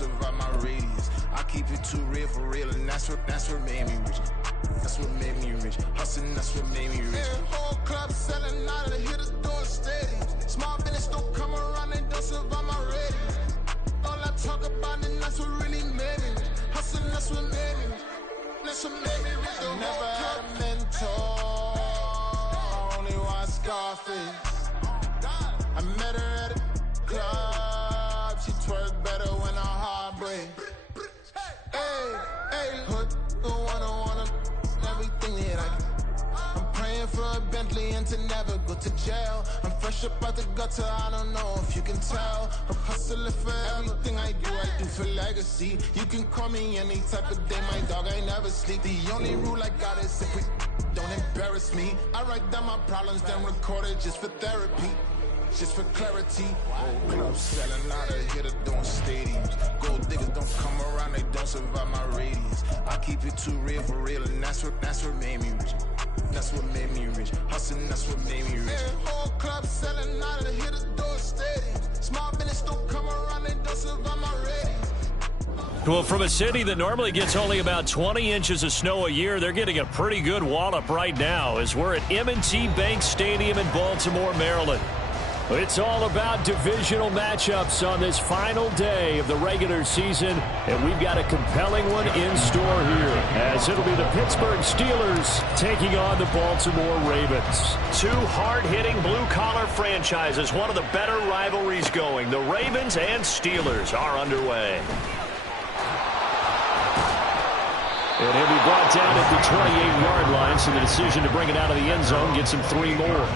survive my radius. I keep it too real for real, and that's what made me rich. That's what made me rich. Hustling, that's what made me rich. Yeah, whole club selling out of the hitters doing stadiums. Small business don't come around, they don't survive my radius. All I talk about, and that's what really made me rich. Hustling, that's what made me rich. That's what made me rich. The never had a mentor, only one Scarface. I met her at a club, she twerk better when her heart breaks. Hey, hood, wanna everything that I can. I'm praying for a Bentley and to never go to jail. I'm fresh up out the gutter, I don't know if you can tell. I'm hustling for everything I do for legacy. You can call me any type of day, my dog, I never sleep. The only rule I got is if we don't embarrass me. I write down my problems, then record it just for therapy. Just for clarity, old clubs selling out of here, doing stadiums. Gold diggers don't come around, they don't survive my radius. I keep it too real for real, and that's what made me rich. That's what made me rich. Hustling, that's what made me rich. Yeah, whole clubs selling out of here, doing stadiums. Small business don't come around, they don't survive my radius. Well, from a city that normally gets only about 20 inches of snow a year, they're getting a pretty good wallop right now as we're at M&T Bank Stadium in Baltimore, Maryland. It's all about divisional matchups on this final day of the regular season, and we've got a compelling one in store here, as it'll be the Pittsburgh Steelers taking on the Baltimore Ravens. Two hard-hitting blue-collar franchises, one of the better rivalries going. The Ravens and Steelers are underway. And he'll be brought down at the 28-yard line, so the decision to bring it out of the end zone gets him 3 more.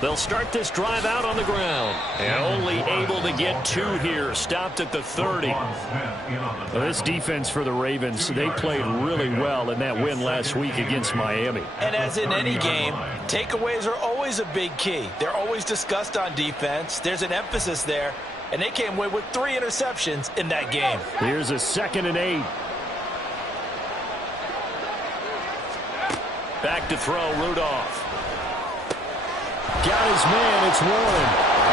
They'll start this drive out on the ground. And only able to get 2 here. Stopped at the 30. Well, this defense for the Ravens, they played really well in that win last week against Miami. And as in any game, takeaways are always a big key. They're always discussed on defense. There's an emphasis there. And they came away with 3 interceptions in that game. Here's a 2nd and 8. Back to throw, Rudolph. Got his man, it's Warren.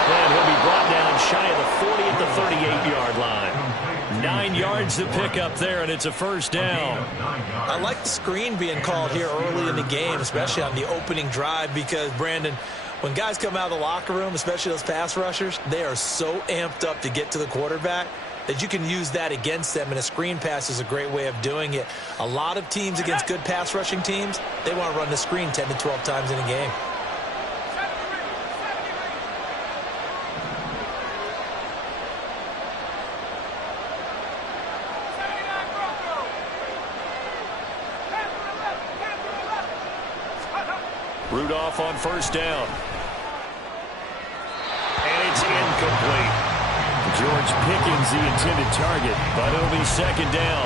And he'll be brought down shy of the 40 at the 38-yard line. 9 yards to pick up there, and it's a first down. I like the screen being called here early in the game, especially on the opening drive, because, Brandon, when guys come out of the locker room, especially those pass rushers, they are so amped up to get to the quarterback that you can use that against them, and a screen pass is a great way of doing it. A lot of teams against good pass rushing teams, they want to run the screen 10 to 12 times in a game. Rudolph on first down. And it's incomplete. George Pickens the intended target, but it'll be 2nd down.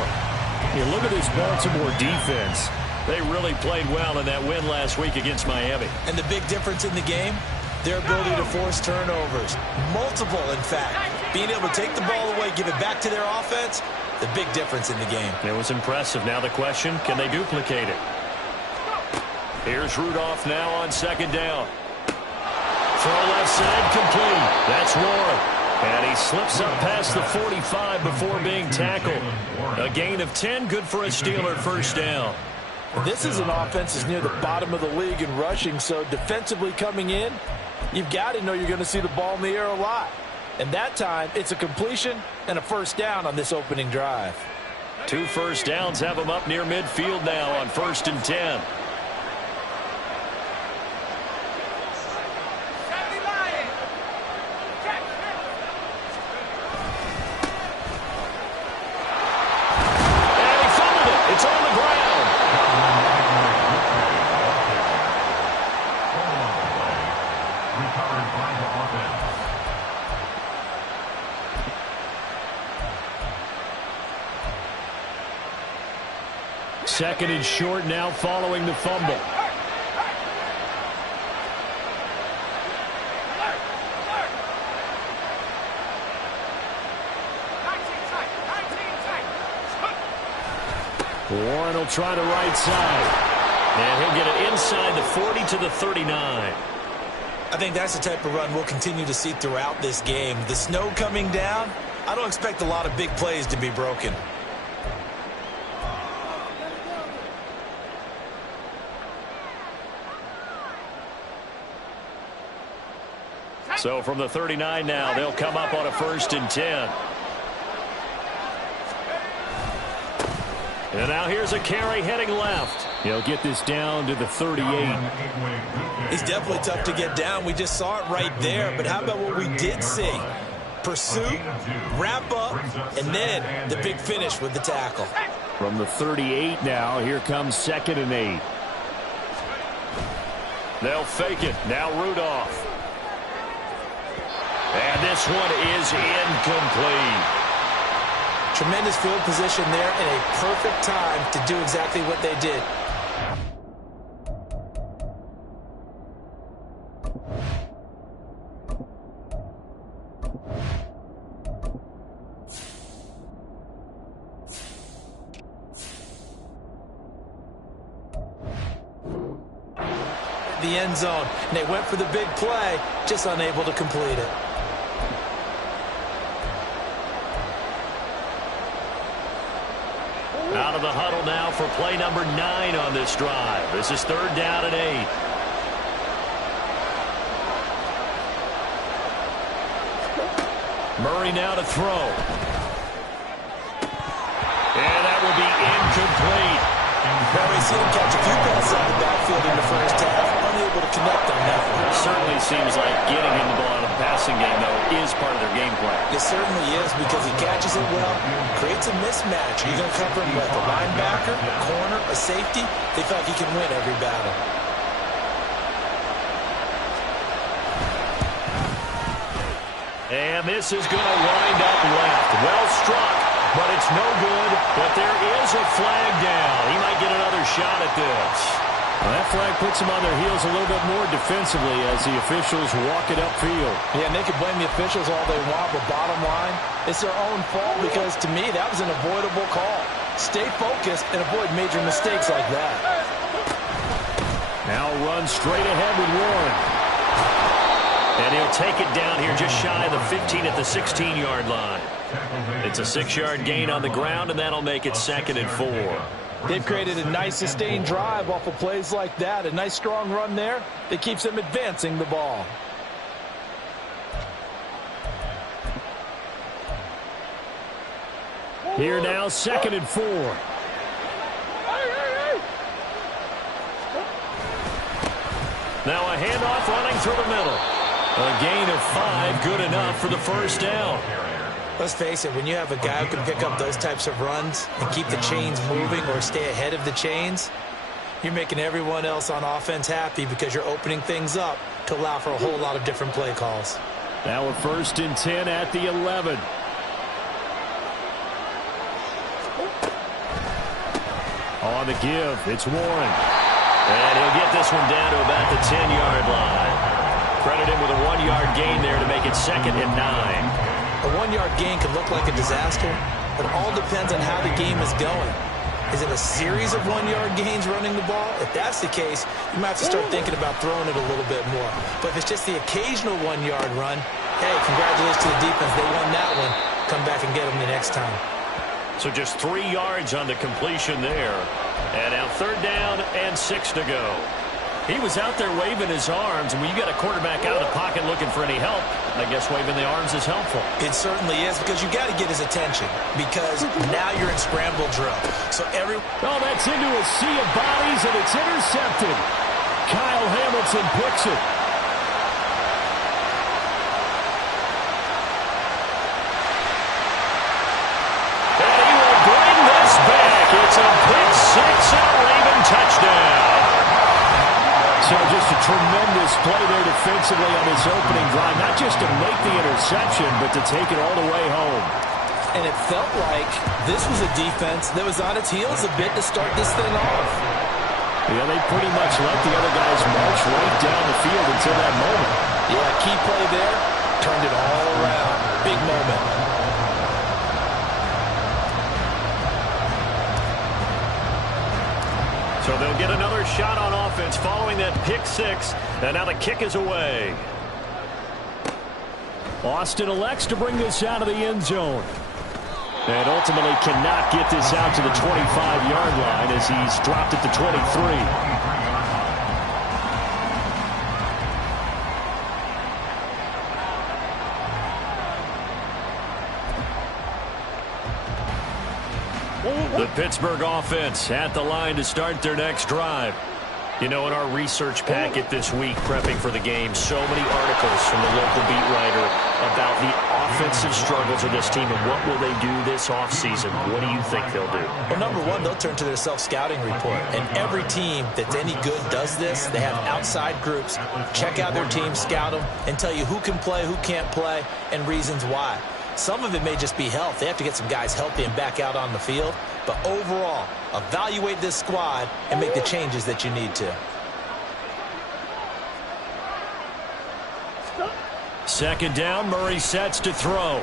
You look at this Baltimore defense. They really played well in that win last week against Miami. And the big difference in the game, their ability to force turnovers. Multiple, in fact. Being able to take the ball away, give it back to their offense, the big difference in the game. It was impressive. Now the question, can they duplicate it? Here's Rudolph now on 2nd down. Throw left side, complete. That's Warren. And he slips up past the 45 before being tackled. A gain of 10, good for a Steeler first down. This is an offense that's near the bottom of the league in rushing, so defensively coming in, you've got to know you're going to see the ball in the air a lot. And that time, it's a completion and a first down on this opening drive. 2 first downs have them up near midfield now on 1st and 10. Second and short now following the fumble. Warren will try the right side. And he'll get it inside the 40 to the 39. I think that's the type of run we'll continue to see throughout this game. The snow coming down, I don't expect a lot of big plays to be broken. So from the 39 now, they'll come up on a 1st and 10. And now here's a carry heading left. He'll get this down to the 38. He's definitely tough to get down. We just saw it right there. But how about what we did see? Pursuit, wrap up, and then the big finish with the tackle. From the 38 now, here comes 2nd and 8. They'll fake it. Now Rudolph. And this one is incomplete. Tremendous field position there and a perfect time to do exactly what they did. The end zone, and they went for the big play, just unable to complete it. Out of the huddle now for play number 9 on this drive. This is 3rd down and 8. Murray now to throw. And that will be incomplete. Well, we see him catch a few passes out of the backfield in the first half. Unable to connect on that one. It certainly seems like getting him the ball out of the passing game, though, is part of their game plan. It certainly is because he catches it well, creates a mismatch. You're going to cover him with a linebacker, a corner, a safety. They feel like he can win every battle. And this is going to wind up left. Well struck, but it's no good. But there is a flag down. He might get another shot at this. Well, that flag puts them on their heels a little bit more defensively as the officials walk it upfield. Yeah, and they can blame the officials all they want, but bottom line, it's their own fault because, to me, that was an avoidable call. Stay focused and avoid major mistakes like that. Now run straight ahead with Warren. And he'll take it down here just shy of the 15 at the 16-yard line. It's a 6-yard gain on the ground, and that'll make it 2nd and 4. They've created a nice sustained drive off of plays like that. A nice strong run there that keeps them advancing the ball. Here now, 2nd and 4. Now a handoff running through the middle. A gain of 5, good enough for the first down. Let's face it, when you have a guy who can pick up those types of runs and keep the chains moving or stay ahead of the chains, you're making everyone else on offense happy because you're opening things up to allow for a whole lot of different play calls. Now a 1st and 10 at the 11. On the give, it's Warren. And he'll get this one down to about the 10-yard line. Credit him with a 1-yard gain there to make it 2nd and 9. A 1-yard gain can look like a disaster, but it all depends on how the game is going. Is it a series of 1-yard gains running the ball? If that's the case, you might have to start thinking about throwing it a little bit more. But if it's just the occasional 1-yard run, hey, congratulations to the defense. They won that one. Come back and get them the next time. So just 3 yards on the completion there. And now 3rd down and 6 to go. He was out there waving his arms, and when you got a quarterback out of the pocket looking for any help, I guess waving the arms is helpful. It certainly is, because you got to get his attention, because now you're in scramble drill. So Oh, that's into a sea of bodies, and it's intercepted. Kyle Hamilton picks it. And he will bring this back. It's a pick six and a Raven touchdown. So just a tremendous play there defensively on this opening drive. Not just to make the interception, but to take it all the way home. and it felt like this was a defense that was on its heels a bit to start this thing off. Yeah, they pretty much let the other guys march right down the field until that moment. Yeah, key play there, turned it all around. Big moment. So they'll get another shot on offense following that pick six, and now the kick is away. Austin elects to bring this out of the end zone. And ultimately cannot get this out to the 25-yard line as he's dropped it to 23. The Pittsburgh offense at the line to start their next drive. You know, in our research packet this week, prepping for the game, so many articles from the local beat writer about the offensive struggles of this team and what will they do this offseason. What do you think they'll do? Well, number one, they'll turn to their self-scouting report. And every team that's any good does this. They have outside groups, check out their team, scout them, and tell you who can play, who can't play, and reasons why. Some of it may just be health. They have to get some guys healthy and back out on the field. But overall, evaluate this squad and make the changes that you need to. Second down, Murray sets to throw.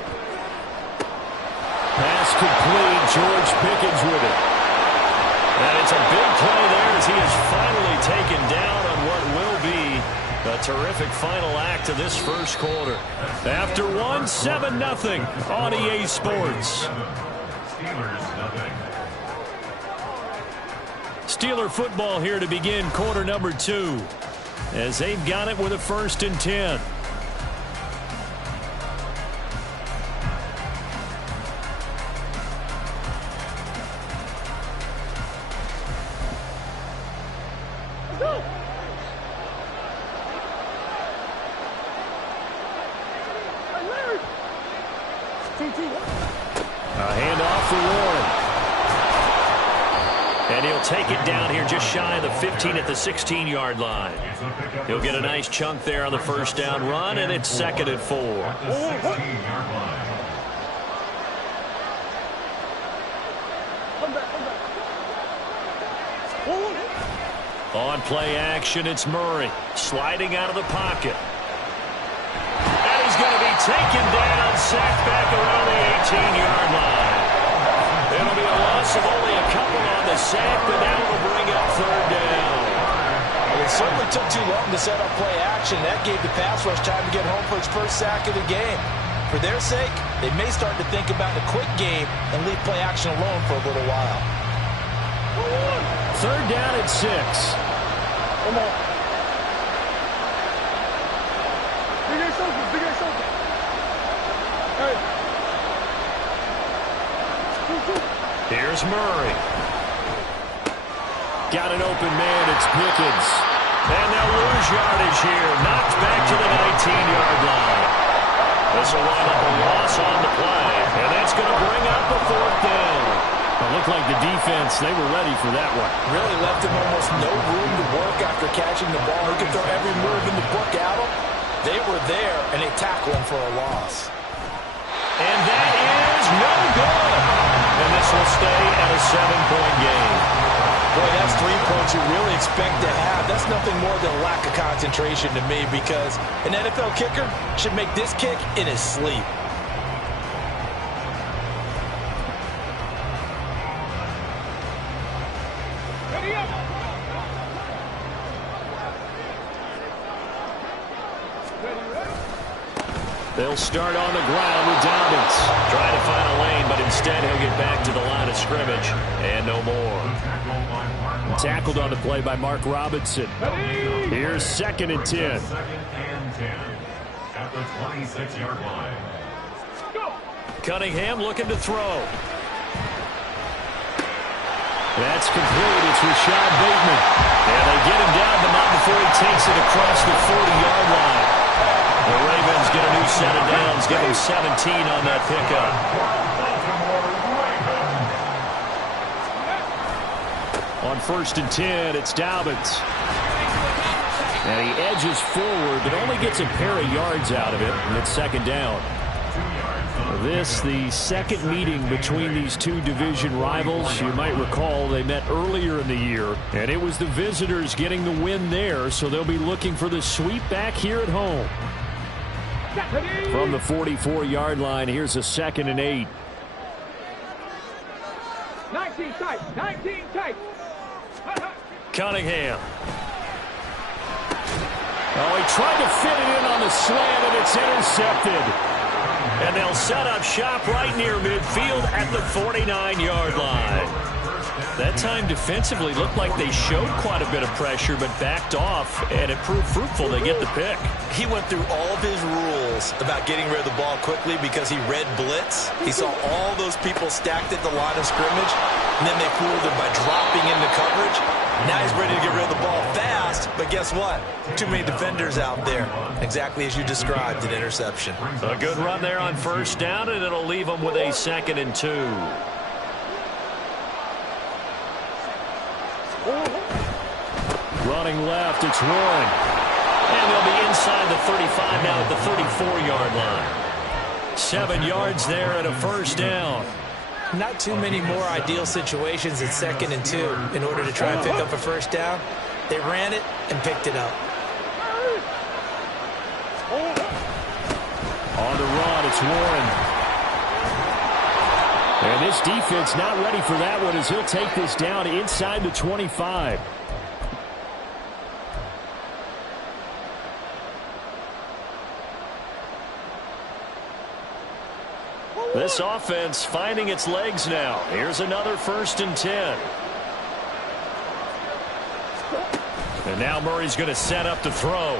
Pass complete, George Pickens with it. And it's a big play there as he is finally taken down on what will be a terrific final act of this first quarter. After one, 7-0 on EA Sports. Steeler football here to begin quarter number 2 as they've got it with a 1st and 10. A handoff for Warren. And he'll take it down here just shy of the 15 at the 16-yard line. He'll get a nice chunk there on the first down run, and it's 2nd and 4. On play action, it's Murray sliding out of the pocket. And he's going to be taken down, sacked back around the 18-yard line. It'll be a loss of only a couple on the sack, but now will bring up 3rd down. Well, it certainly took too long to set up play action. That gave the pass rush time to get home for its first sack of the game. For their sake, they may start to think about a quick game and leave play action alone for a little while. 3rd down at 6. Come on. Big ass open, big ass open. Hey. Here's Murray. Got an open man, it's Pickens. And they'll lose yardage here. Knocked back to the 19-yard line. This will wind up a loss on the play. And that's going to bring up a 4th down. It looked like the defense, they were ready for that one. Really left him almost no room to work after catching the ball. He could throw every move in the book at him. They were there, and they tackled him for a loss. And that is no good. And this will stay at a 7-point game. Boy, that's 3 points you really expect to have. That's nothing more than a lack of concentration to me because an NFL kicker should make this kick in his sleep. They'll start on the ground with Dobbins. Trying to find a lane, but instead he'll get back to the line of scrimmage. And no more. Tackled on the play by Mark Robinson. Here's 2nd and 10. At the 26-yard line. Cunningham looking to throw. That's complete. It's Rashad Bateman. And they get him down, but not before he takes it across the 40-yard line. The Ravens get a new set of downs, give him 17 on that pickup. On 1st and 10, it's Dobbins. And he edges forward, but only gets a pair of yards out of it, and it's 2nd down. 2 yards on This, the second meeting between these two division rivals. You might recall they met earlier in the year, and it was the visitors getting the win there, so they'll be looking for the sweep back here at home. From the 44-yard line, here's a 2nd and 8. 19 tight, 19 tight. Cunningham. Oh, he tried to fit it in on the slant, and it's intercepted. And they'll set up shop right near midfield at the 49-yard line. That time defensively looked like they showed quite a bit of pressure but backed off, and it proved fruitful. They get the pick. He went through all of his rules about getting rid of the ball quickly because he read blitz. He saw all those people stacked at the line of scrimmage, and then they fooled him by dropping into coverage. Now he's ready to get rid of the ball fast, but guess what? Too many defenders out there. Exactly as you described, an interception. A good run there on 1st down, and it'll leave them with a 2nd and 2. Running left, it's Warren. And they'll be inside the 35 now at the 34-yard line. 7 yards there and a 1st down. Not too many more ideal situations at 2nd and 2 in order to try and pick up a 1st down. They ran it and picked it up. On the run, it's Warren. And this defense not ready for that one as he'll take this down inside the 25. This offense finding its legs now. Here's another 1st and 10. And now Murray's going to set up to throw.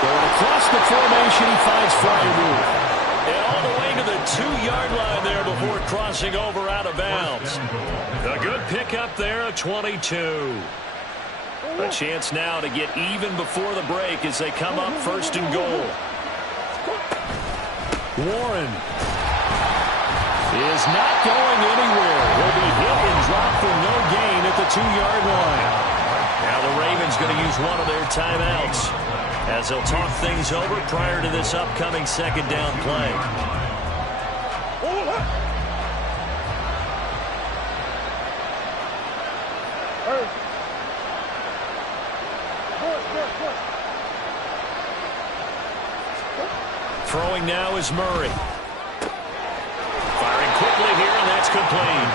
Going across the formation, he finds Fryermuth. And all the way to the 2-yard line there before crossing over out of bounds. A good pickup there at 22. A chance now to get even before the break as they come up 1st and goal. Warren is not going anywhere. He'll be hit and dropped for no gain at the 2-yard line. Now the Ravens going to use one of their timeouts as they'll talk things over prior to this upcoming 2nd down play. Throwing now is Murray. Firing quickly here, and that's complete.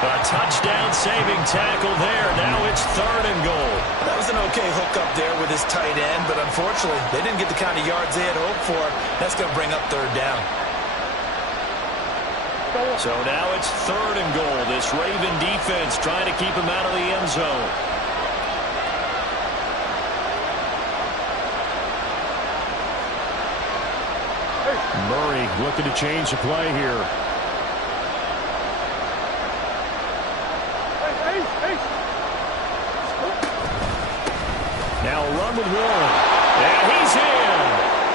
A touchdown saving tackle there. Now it's 3rd and goal. That was an okay hookup there with his tight end, but unfortunately, they didn't get the kind of yards they had hoped for. That's going to bring up 3rd down. So now it's 3rd and goal. This Raven defense trying to keep him out of the end zone. Murray looking to change the play here. Now a run with Warren. And he's in.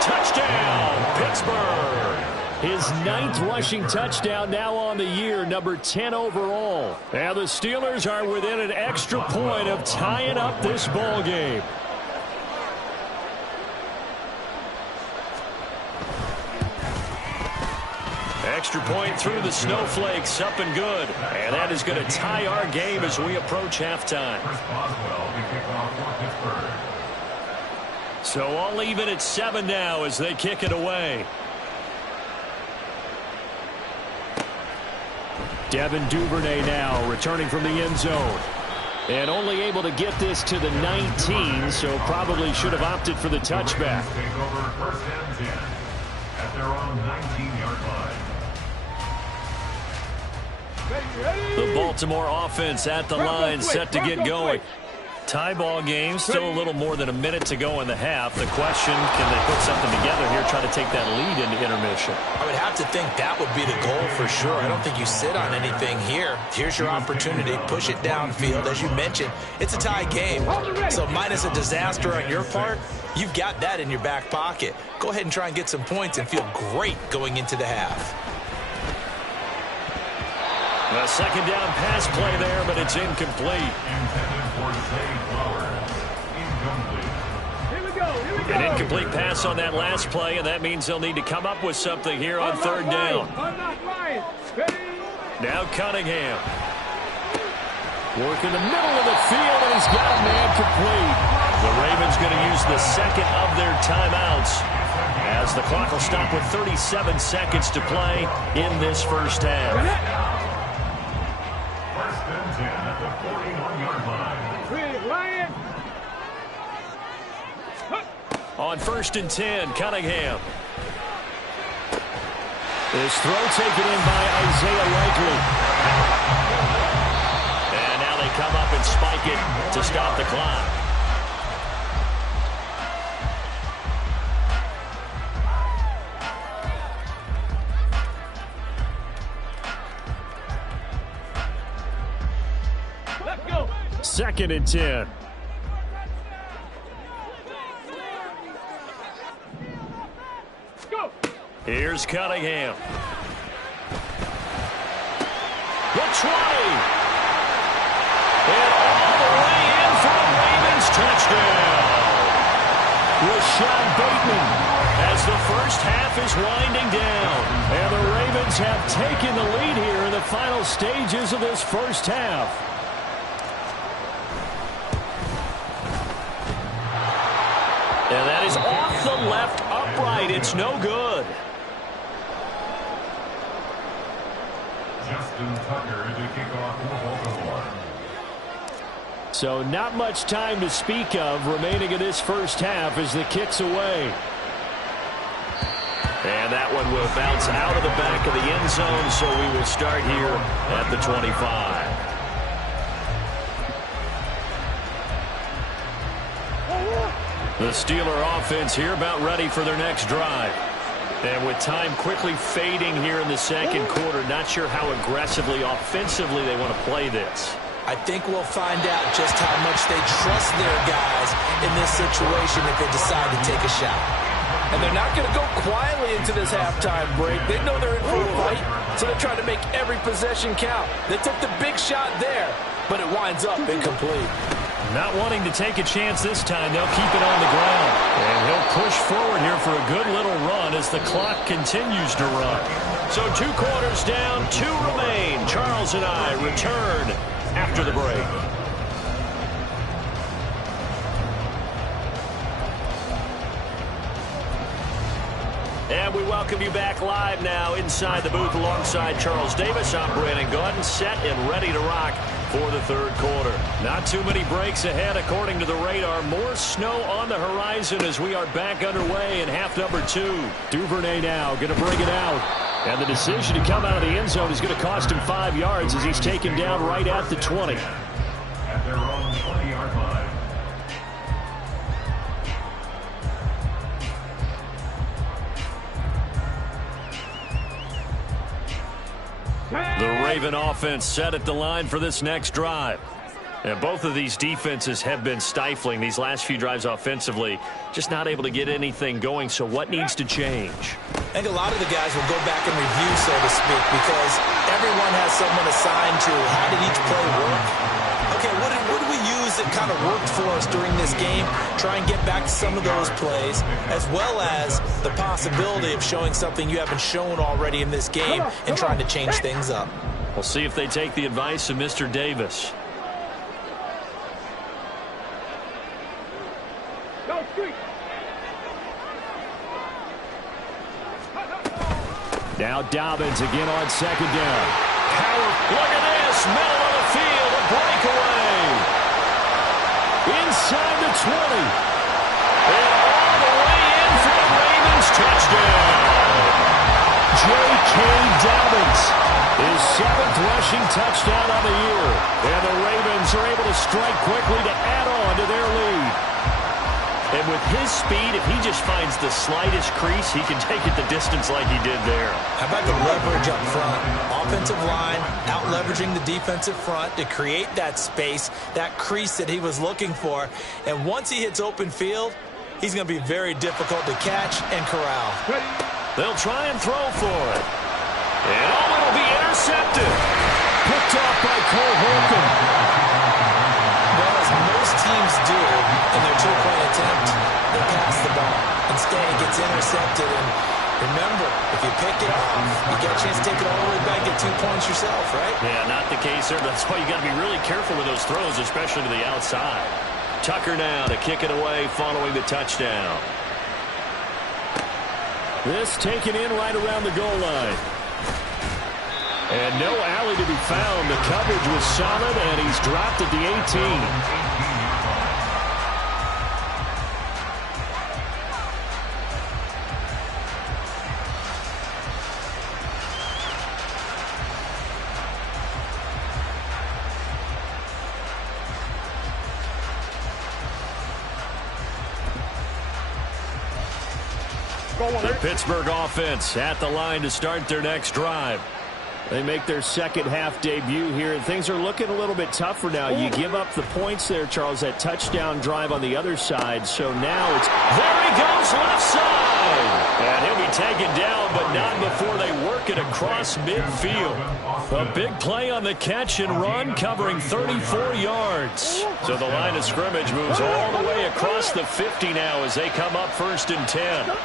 Touchdown, Pittsburgh. His 9th rushing touchdown now on the year, number 10 overall. Now the Steelers are within an extra point of tying up this ball game. Extra point through the snowflakes, up and good. And that is going to tie our game as we approach halftime. So all even at 7 now as they kick it away. Devin Duvernay now returning from the end zone. And only able to get this to the 19, so probably should have opted for the touchback. At their own 19-yard line. The Baltimore offense at the line, set to get going. Tie ball game, still a little more than a minute to go in the half. The question, can they put something together here, try to take that lead into intermission? I would have to think that would be the goal for sure. I don't think you sit on anything here. Here's your opportunity. Push it downfield. As you mentioned, it's a tie game. So minus a disaster on your part, you've got that in your back pocket. Go ahead and try and get some points and feel great going into the half. A 2nd down pass play there, but it's incomplete. Intended for Zay Flowers. Incomplete. An incomplete pass on that last play, and that means they'll need to come up with something here on third down. Now Cunningham. Work in the middle of the field, and he's got a man complete. The Ravens going to use the second of their timeouts as the clock will stop with 37 seconds to play in this first half. First and 10 at the 41-yard line. On first and 10, Cunningham. This throw taken in by Isaiah Likely. And now they come up and spike it to stop the clock. Let's go. Second and 10. Here's Cunningham. The 20. And all the way in for the Ravens touchdown. Rashad Bateman as the first half is winding down. And the Ravens have taken the lead here in the final stages of this first half. And that is off the left upright. It's no good. Justin Tucker to kick off for Baltimore. So not much time to speak of remaining in this first half as the kick's away. And that one will bounce out of the back of the end zone, so we will start here at the 25. The Steeler offense here about ready for their next drive. And with time quickly fading here in the second quarter, not sure how aggressively, offensively they want to play this. I think we'll find out just how much they trust their guys in this situation if they decide to take a shot. And they're not going to go quietly into this halftime break. They know they're in for a fight, so they're trying to make every possession count. They took the big shot there, but it winds up incomplete. Not wanting to take a chance this time, they'll keep it on the ground. And he'll push forward here for a good little run as the clock continues to run. So 2 quarters down, 2 remain. Charles and I return after the break. And we welcome you back live now inside the booth alongside Charles Davis. I'm Brandon Gaudin, set and ready to rock for the third quarter. Not too many breaks ahead according to the radar. More snow on the horizon as we are back underway in half number 2. Duvernay now going to bring it out. And the decision to come out of the end zone is going to cost him 5 yards as he's taken down right at the 20. At their own 20-yard line. The Raven offense set at the line for this next drive. And both of these defenses have been stifling these last few drives offensively. Just not able to get anything going, so what needs to change? I think a lot of the guys will go back and review, so to speak, because everyone has someone assigned to how did each play work. Okay, what did we use that kind of worked for us during this game? Try and get back to some of those plays, as well as the possibility of showing something you haven't shown already in this game and trying to change things up. We'll see if they take the advice of Mr. Davis. Now Dobbins again on second down. Power. Look at this. Middle of the field. A breakaway. Inside the 20. And all the way in for the Ravens touchdown. J.K. Dobbins. His 7th rushing touchdown on the year. And the Ravens are able to strike quickly to add on to their lead. And with his speed, if he just finds the slightest crease, he can take it the distance like he did there. How about the leverage up front? Offensive line out leveraging the defensive front to create that space, that crease that he was looking for. And once he hits open field, he's going to be very difficult to catch and corral. They'll try and throw for it. And it'll be intercepted. Picked off by Cole Holcomb. Well, as most teams do in their two-point attempt, they pass the ball. Instead, it gets intercepted. And remember, if you pick it off, you get a chance to take it all the way back, get 2 points yourself, right? Yeah, not the case there. That's why you got to be really careful with those throws, especially to the outside. Tucker now to kick it away following the touchdown. This taken in right around the goal line. And no alley to be found. The coverage was solid, and he's dropped at the 18. The Pittsburgh offense at the line to start their next drive. They make their second half debut here, and things are looking a little bit tougher now. You give up the points there, Charles, that touchdown drive on the other side. So now it's, there he goes, left side. And he'll be taken down, but not before they work it across midfield. A big play on the catch and run, covering 34 yards. So the line of scrimmage moves all the way across the 50 now as they come up 1st and 10.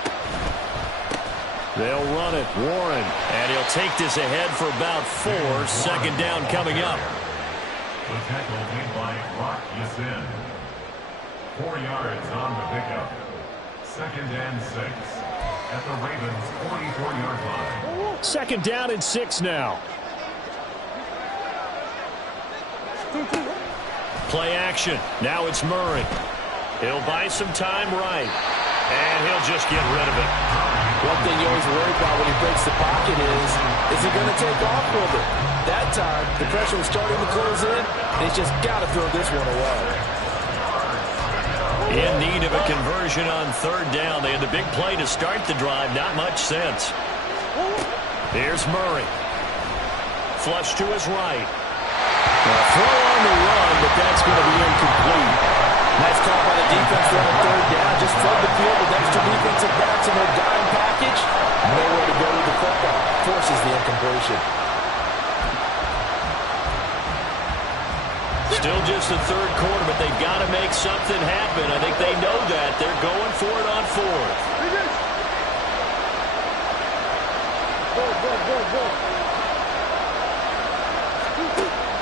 They'll run it. Warren. And he'll take this ahead for about 4. Second down coming up. The tackle made by Brock Yasin. 4 yards on the pickup. 2nd and 6. At the Ravens' 44-yard line. 2nd down and 6 now. Play action. Now it's Murray. He'll buy some time right. And he'll just get rid of it. One thing you always worry about when he breaks the pocket is he going to take off with it? That time, the pressure was starting to close in, and he's just got to throw this one away. In need of a conversion on 3rd down. They had the big play to start the drive. Not much sense. Here's Murray. Flush to his right. A throw on the run, but that's going to be incomplete. Nice call by the defense there on 3rd down. Just flood the field with extra defensive backs in their dime package. Nowhere to go with the football. Forces the incompletion. Still just the 3rd quarter, but they've got to make something happen. I think they know that. They're going for it on 4th.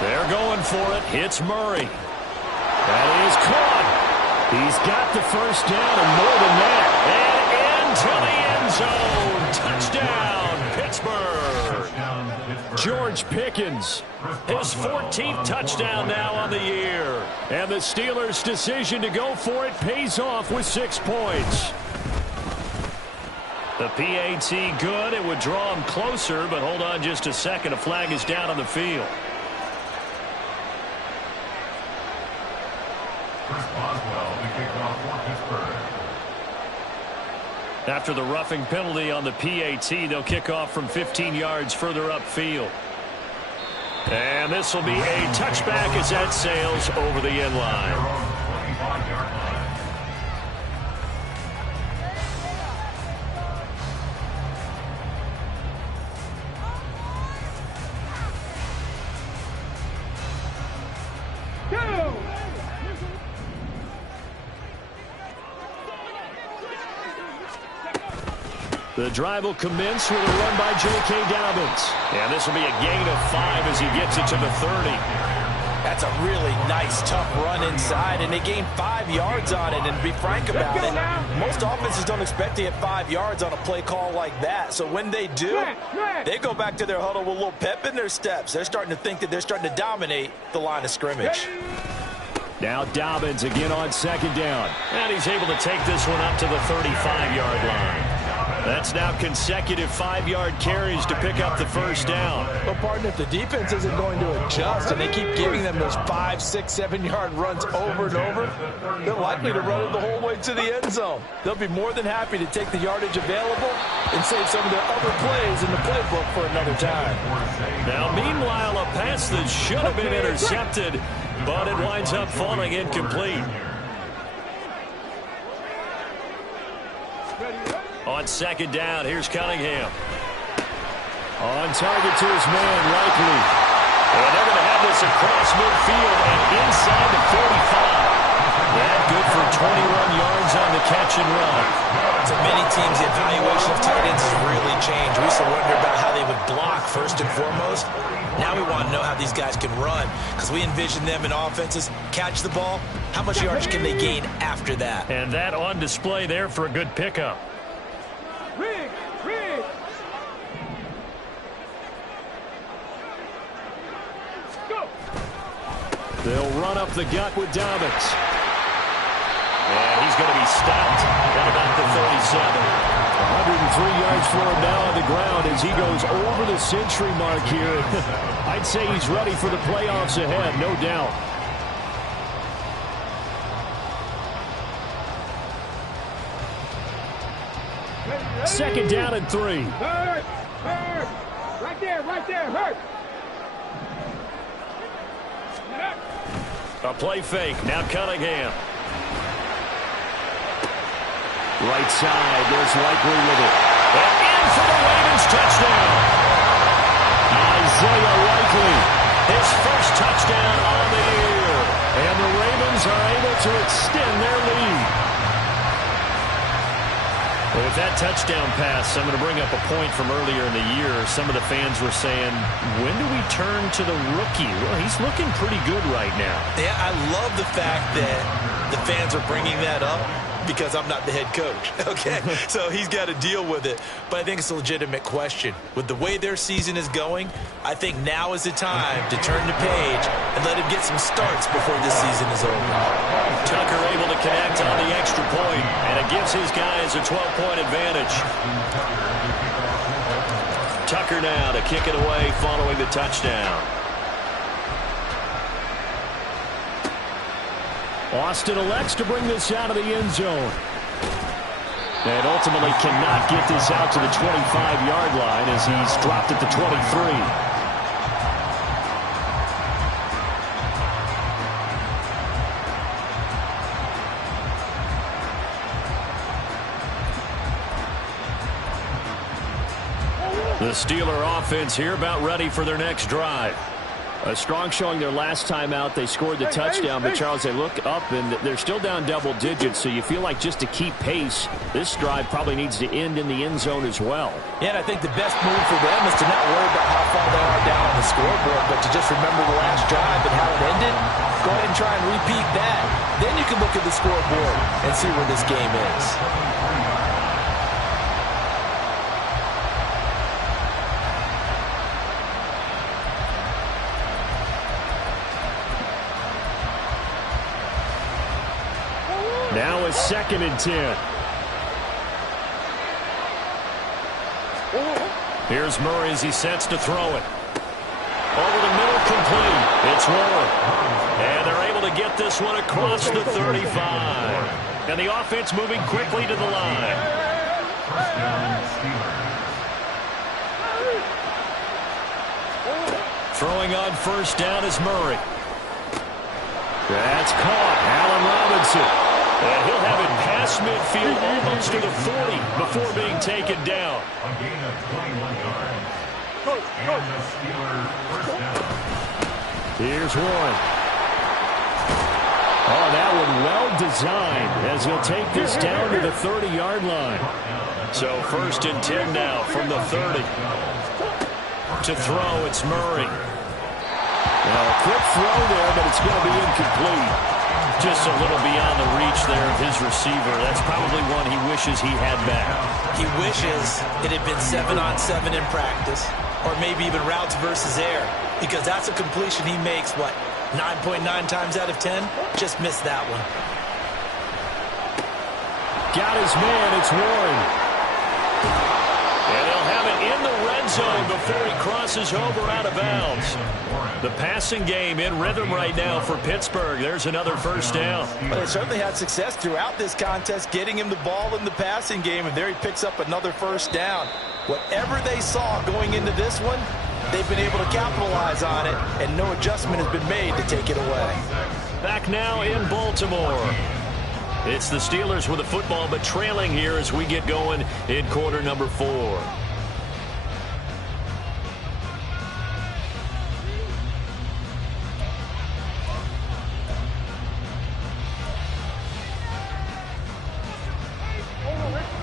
They're going for it. Hits Murray. That is caught. He's got the 1st down and more than that. And into the end zone. Touchdown, Pittsburgh. George Pickens, his 14th touchdown now on the year. And the Steelers' decision to go for it pays off with 6 points. The PAT good. It would draw him closer, but hold on just a second. A flag is down on the field. After the roughing penalty on the PAT, they'll kick off from 15 yards further upfield. And this will be a touchback as that sails over the end line. The drive will commence with a run by J.K. Dobbins. And this will be a gain of 5 as he gets it to the 30. That's a really nice, tough run inside, and they gained 5 yards on it. And to be frank about it, most offenses don't expect to get 5 yards on a play call like that. So when they do, they go back to their huddle with a little pep in their steps. They're starting to think that they're starting to dominate the line of scrimmage. Now Dobbins again on 2nd down. And he's able to take this one up to the 35-yard line. That's now consecutive 5-yard carries to pick up the 1st down. But, partner, if the defense isn't going to adjust and they keep giving them those 5, 6, 7-yard runs over and over, they're likely to run it the whole way to the end zone. They'll be more than happy to take the yardage available and save some of their other plays in the playbook for another time. Now, meanwhile, a pass that should have been intercepted, but it winds up falling incomplete. On 2nd down, here's Cunningham. On target to his man, Likely. And they're going to have this across midfield and inside the 45. That good for 21 yards on the catch and run. So many teams, the evaluation of tight ends has really changed. We used to wonder about how they would block first and foremost. Now we want to know how these guys can run, because we envision them in offenses catch the ball. How much yardage can they gain after that? And that on display there for a good pickup. Rig. Go. They'll run up the gut with Dobbins. And he's going to be stopped at about the 37. 103 yards for him now on the ground as he goes over the century mark here. I'd say he's ready for the playoffs ahead, no doubt. Second down and 3. Hurt. Right there, hurt. A play fake. Now Cunningham. Right side. There's Likely with it. And in for the Ravens touchdown. Isaiah Likely. His first touchdown on the year. And the Ravens are able to extend their lead. Well, with that touchdown pass, I'm going to bring up a point from earlier in the year. Some of the fans were saying, when do we turn to the rookie? Well, he's looking pretty good right now. Yeah, I love the fact that the fans are bringing that up because I'm not the head coach, okay? So he's got to deal with it. But I think it's a legitimate question. With the way their season is going, I think now is the time to turn the page and let him get some starts before this season is over. Tucker able to connect on the extra point, and it gives his guys a 12-point advantage. Tucker now to kick it away following the touchdown. Austin elects to bring this out of the end zone. And ultimately cannot get this out to the 25-yard line as he's dropped at the 23. The Steeler offense here about ready for their next drive. A strong showing their last time out. They scored the touchdown, but Charles, they look up and they're still down double digits, so you feel like just to keep pace, this drive probably needs to end in the end zone as well. Yeah, and I think the best move for them is to not worry about how far they are down on the scoreboard, but to just remember the last drive and how it ended. Go ahead and try and repeat that. Then you can look at the scoreboard and see where this game is. Now it's 2nd and 10. Here's Murray as he sets to throw it. Over the middle, complete. It's Warren. And they're able to get this one across the 35. And the offense moving quickly to the line. Throwing on first down is Murray. That's caught. Allen Robinson. And he'll have it past midfield almost to the 40 before being taken down. A gain of 21 yards. And the Steelers first down. Here's Warren. Oh, that one well designed as he'll take this down to the 30-yard line. So 1st and 10 now from the 30. To throw, it's Murray. Now a quick throw there, but it's going to be incomplete. Just a little beyond the reach there of his receiver. That's probably one he wishes he had back. He wishes it had been 7-on-7 in practice, or maybe even routes versus air, because that's a completion he makes, what, 9.9 times out of 10? Just missed that one. Got his man, it's Warren. And they'll have it in the red zone before he crosses over out of bounds. The passing game in rhythm right now for Pittsburgh. There's another first down. But they certainly had success throughout this contest, getting him the ball in the passing game, and there he picks up another first down. Whatever they saw going into this one, they've been able to capitalize on it, and no adjustment has been made to take it away. Back now in Baltimore. It's the Steelers with the football, but trailing here as we get going in quarter number 4.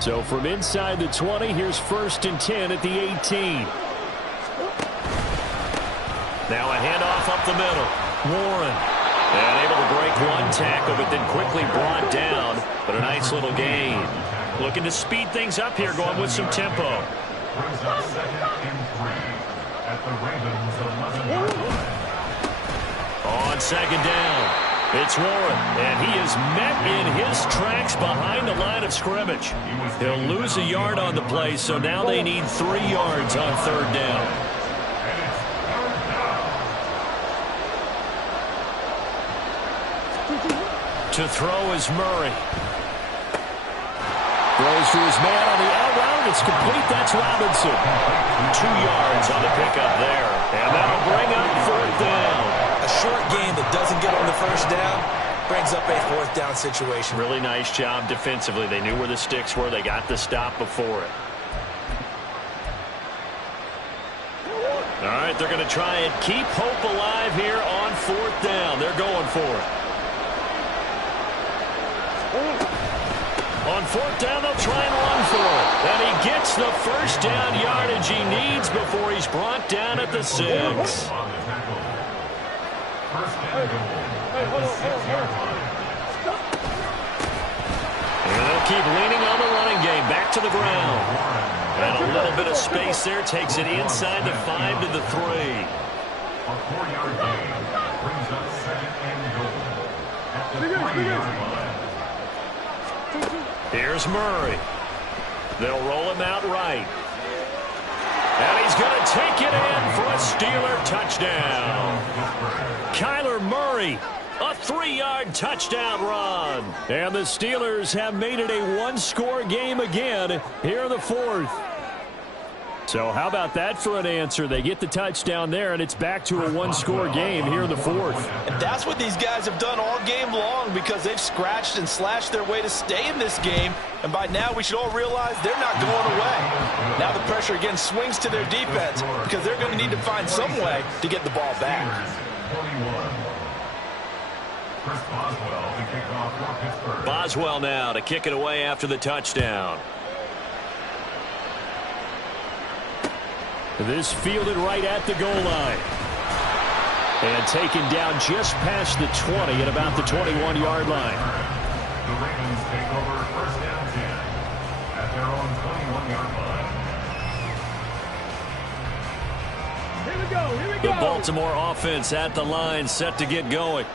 So from inside the 20, here's 1st and 10 at the 18. Now a handoff up the middle. Warren. And able to break one tackle, but then quickly brought down. But a nice little gain. Looking to speed things up here, going with some tempo. Brings up 2nd and 3 at the Ravens 11-yard line. On 2nd down, it's Warren, and he is met in his tracks behind the line of scrimmage. He'll lose a yard on the play, so now they need 3 yards on 3rd down. To throw is Murray. Throws to his man on the out route. It's complete. That's Robinson. 2 yards on the pickup there. And that'll bring up 4th down. A short game that doesn't get on the 1st down brings up a 4th down situation. Really nice job defensively. They knew where the sticks were. They got the stop before it. All right, they're going to try and keep hope alive here on 4th down. They're going for it. On 4th down, they'll try and run for it. And he gets the 1st down yardage he needs before he's brought down at the 6. On the tackle. 1st and goal at the 6-yard line. And they'll keep leaning on the running game. Back to the ground. And a little bit of space there. Takes it inside the 5 to the 3. A 4-yard gain brings up 2nd and goal at the 3-yard line. Here's Murray. They'll roll him out right. And he's going to take it in for a Steeler touchdown. Kyler Murray, a 3-yard touchdown run. And the Steelers have made it a 1-score game again here in the 4th. So how about that for an answer? They get the touchdown there, and it's back to a 1-score game here in the 4th. And that's what these guys have done all game long because they've scratched and slashed their way to stay in this game. And by now, we should all realize they're not going away. Now the pressure again swings to their defense because they're going to need to find some way to get the ball back. 21. Chris Boswell to kick off for Pittsburgh. Boswell now to kick it away after the touchdown. This fielded right at the goal line. And taken down just past the 20 at about the 21-yard line. The Ravens take over 1st and 10 at their own 21-yard line. Here we go, here we go. The Baltimore offense at the line, set to get going.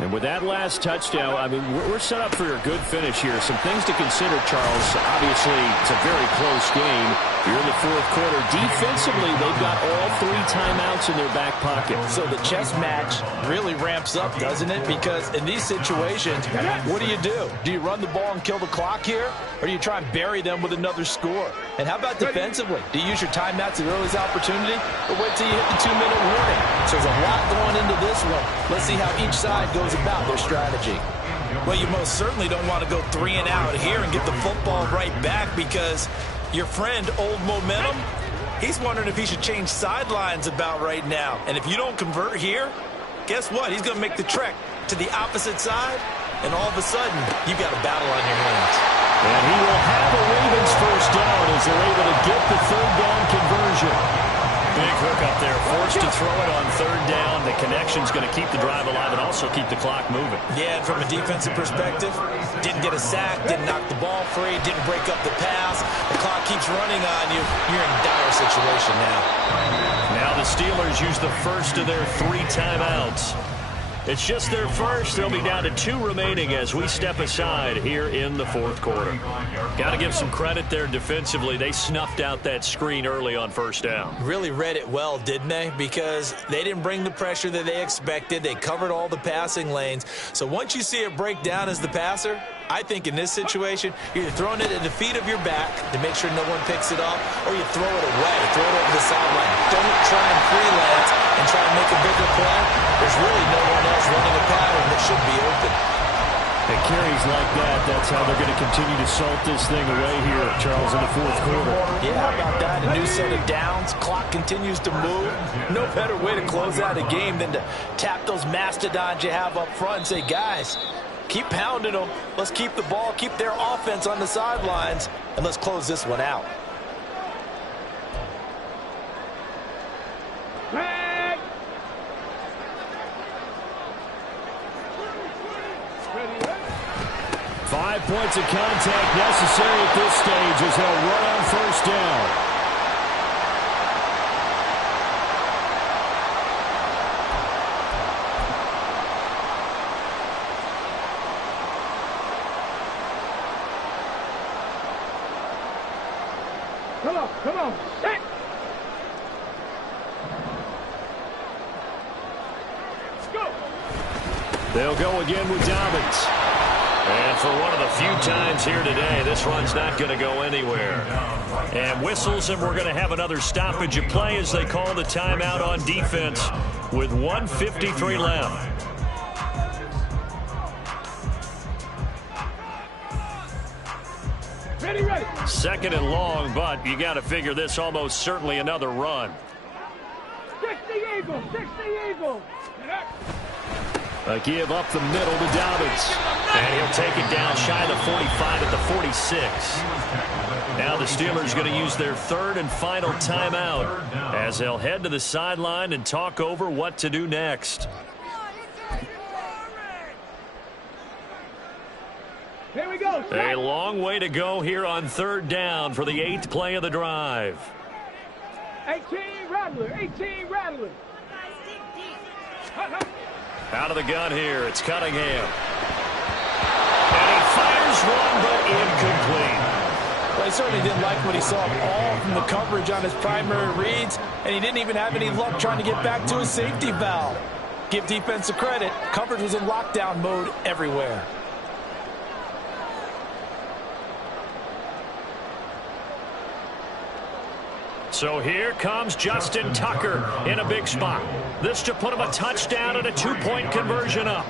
And with that last touchdown, I mean, we're set up for a good finish here. Some things to consider, Charles. Obviously, it's a very close game. You're in the 4th quarter. Defensively, they've got all 3 timeouts in their back pocket. So the chess match really ramps up, doesn't it? Because in these situations, what do? Do you run the ball and kill the clock here? Or do you try and bury them with another score? And how about defensively? Do you use your timeouts at earliest opportunity? Or wait till you hit the 2-minute warning? So there's a lot going into this one. Let's see how each side goes about their strategy. Well, you most certainly don't want to go 3 and out here and get the football right back because your friend, Old Momentum, he's wondering if he should change sidelines about right now. And if you don't convert here, guess what? He's going to make the trek to the opposite side, and all of a sudden, you've got a battle on your hands. And he will have a Ravens 1st down as they're able to get the 3rd down conversion. Big hook up there, forced to throw it on 3rd down. The connection's going to keep the drive alive and also keep the clock moving. Yeah, and from a defensive perspective, didn't get a sack, didn't knock the ball free, didn't break up the pass. The clock keeps running on you. You're in a dire situation now. Now the Steelers use the first of their 3 timeouts. It's just their first. They'll be down to 2 remaining as we step aside here in the 4th quarter. Got to give some credit there defensively. They snuffed out that screen early on 1st down. Really read it well, didn't they? Because they didn't bring the pressure that they expected. They covered all the passing lanes. So once you see it break down as the passer, I think in this situation, you're either throwing it at the feet of your back to make sure no one picks it up, or you throw it away, throw it over the sideline. Don't try and freelance and try and make a bigger play. There's really no one else running a pattern that should be open. At carries like that, that's how they're going to continue to salt this thing away here, Charles, in the 4th quarter. Yeah, how about that? A new set of downs. Clock continues to move. No better way to close out a game than to tap those mastodons you have up front and say, guys, Keep pounding them. Let's keep the ball, keep their offense on the sidelines, and let's close this one out. Back. 5 points of contact necessary at this stage as they'll run on first down. Come on. Set. Let's go. They'll go again with Dobbins. And for one of the few times here today, this run's not going to go anywhere. And whistles, and we're going to have another stoppage of play as they call the timeout on defense with 1:53 left. Ready. Second and long, but you got to figure this almost certainly another run. 60 Eagles. A give up the middle to Dobbins. And he'll take it down shy of the 45 at the 46. Now the Steelers going to use their third and final timeout as they'll head to the sideline and talk over what to do next. Here we go. A long way to go here on third down for the 8th play of the drive. 18 Rattler. Out of the gun here, it's Cunningham. And he fires one, but incomplete. Well, he certainly didn't like what he saw all from the coverage on his primary reads, and he didn't even have any luck trying to get back to his safety valve. Give defense a credit. Coverage was in lockdown mode everywhere. So here comes Justin Tucker in a big spot. This to put him a touchdown and a 2-point conversion up.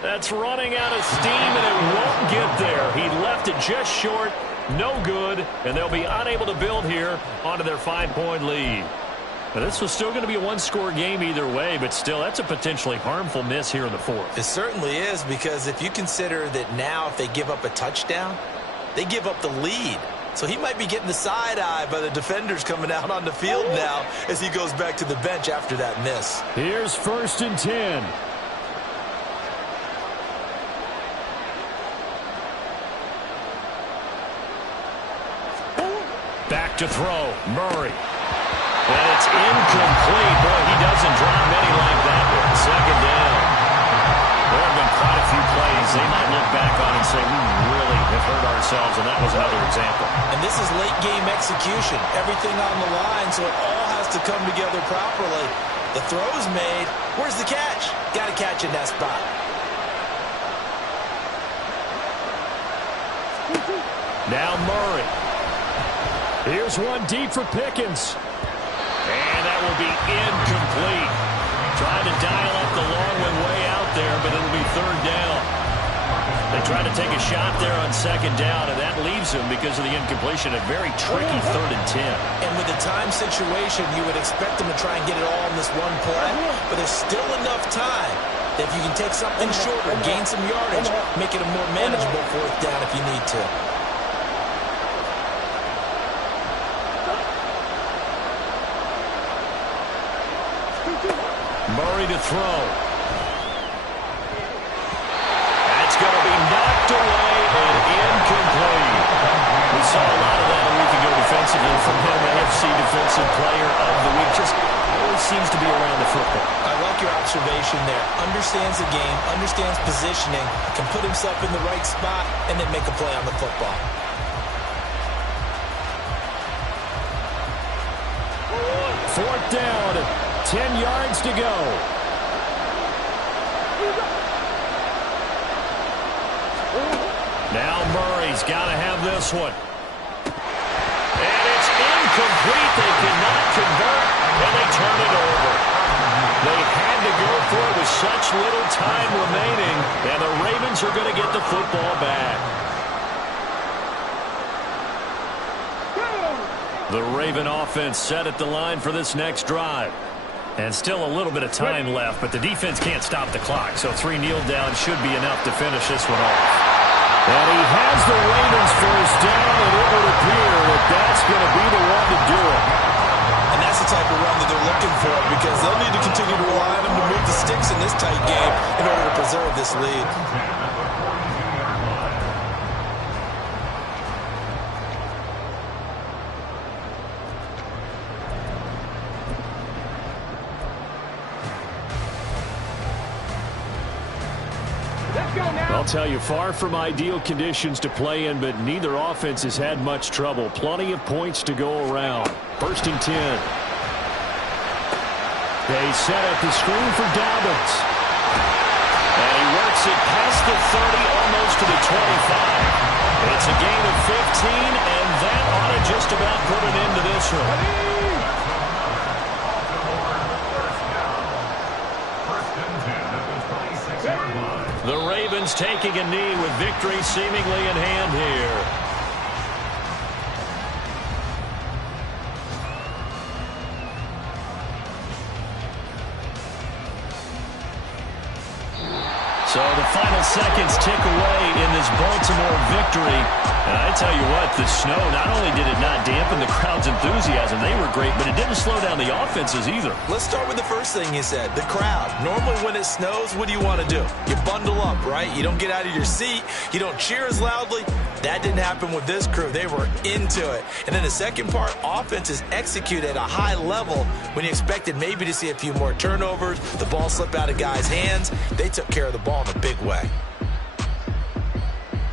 That's running out of steam, and it won't get there. He left it just short, no good, and they'll be unable to build here onto their 5-point lead. Now, this was still going to be a one-score game either way, but still, that's a potentially harmful miss here in the fourth. It certainly is, because if you consider that now if they give up a touchdown, they give up the lead. So he might be getting the side-eye by the defenders coming out on the field now as he goes back to the bench after that miss. Here's 1st and 10. Back to throw, Murray. And it's incomplete. Boy, he doesn't drop many like that one. Second down. There have been quite a few plays they might look back on and say, we really have hurt ourselves, and that was another example. And this is late-game execution. Everything on the line, so it all has to come together properly. The throw's made. Where's the catch? Got to catch in that spot. Now Murray. Here's one deep for Pickens. And that will be incomplete. Trying to dial up the long one way out there, but it'll be third down. They try to take a shot there on second down, and that leaves them, because of the incompletion, a very tricky 3rd and 10. And with the time situation, you would expect them to try and get it all in this one play, but there's still enough time that if you can take something shorter, gain some yardage, make it a more manageable 4th down if you need to. Murray to throw. That's going to be knocked away and incomplete. We saw a lot of that a week ago defensively from him, AFC Defensive Player of the Week. Just always seems to be around the football. I like your observation there. Understands the game, understands positioning, can put himself in the right spot, and then make a play on the football. Fourth down, 10 yards to go. Now Murray's got to have this one. And it's incomplete. They cannot convert, and they turn it over. They had to go for it with such little time remaining, and the Ravens are going to get the football back. The Raven offense set at the line for this next drive. And still a little bit of time left, but the defense can't stop the clock. So 3 kneel down should be enough to finish this one off. And he has the Ravens first down, and it would appear that that's going to be the one to do it. And that's the type of run that they're looking for, because they'll need to continue to rely on them to move the sticks in this tight game in order to preserve this lead. I'll tell you, far from ideal conditions to play in, but neither offense has had much trouble. Plenty of points to go around. 1st and 10. They set up the screen for Dobbins. And he works it past the 30, almost to the 25. It's a gain of 15, and that ought to just about put an end to this one. The Ravens taking a knee with victory seemingly in hand here. So the final seconds tick away in this Baltimore victory. And I tell you what, the snow, not only did it not dampen the crowd's enthusiasm, they were great, but it didn't slow down the offenses either. Let's start with the first thing you said, the crowd. Normally when it snows, what do you want to do? You bundle up, right? You don't get out of your seat. You don't cheer as loudly. That didn't happen with this crew. They were into it. And then the second part, offenses execute at a high level when you expected maybe to see a few more turnovers, the ball slip out of guys' hands. They took care of the ball in a big way.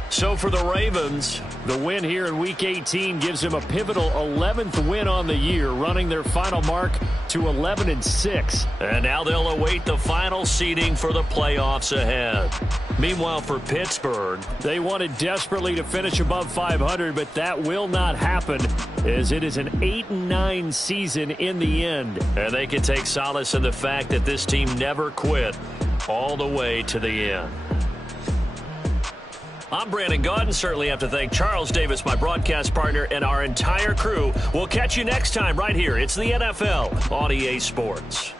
So for the Ravens, the win here in Week 18 gives them a pivotal 11th win on the year, running their final mark to 11-6. And now they'll await the final seeding for the playoffs ahead. Meanwhile, for Pittsburgh, they wanted desperately to finish above 500, but that will not happen, as it is an 8-9 season in the end. And they can take solace in the fact that this team never quit all the way to the end. I'm Brandon Gaudin. Certainly have to thank Charles Davis, my broadcast partner, and our entire crew. We'll catch you next time right here. It's the NFL on EA Sports.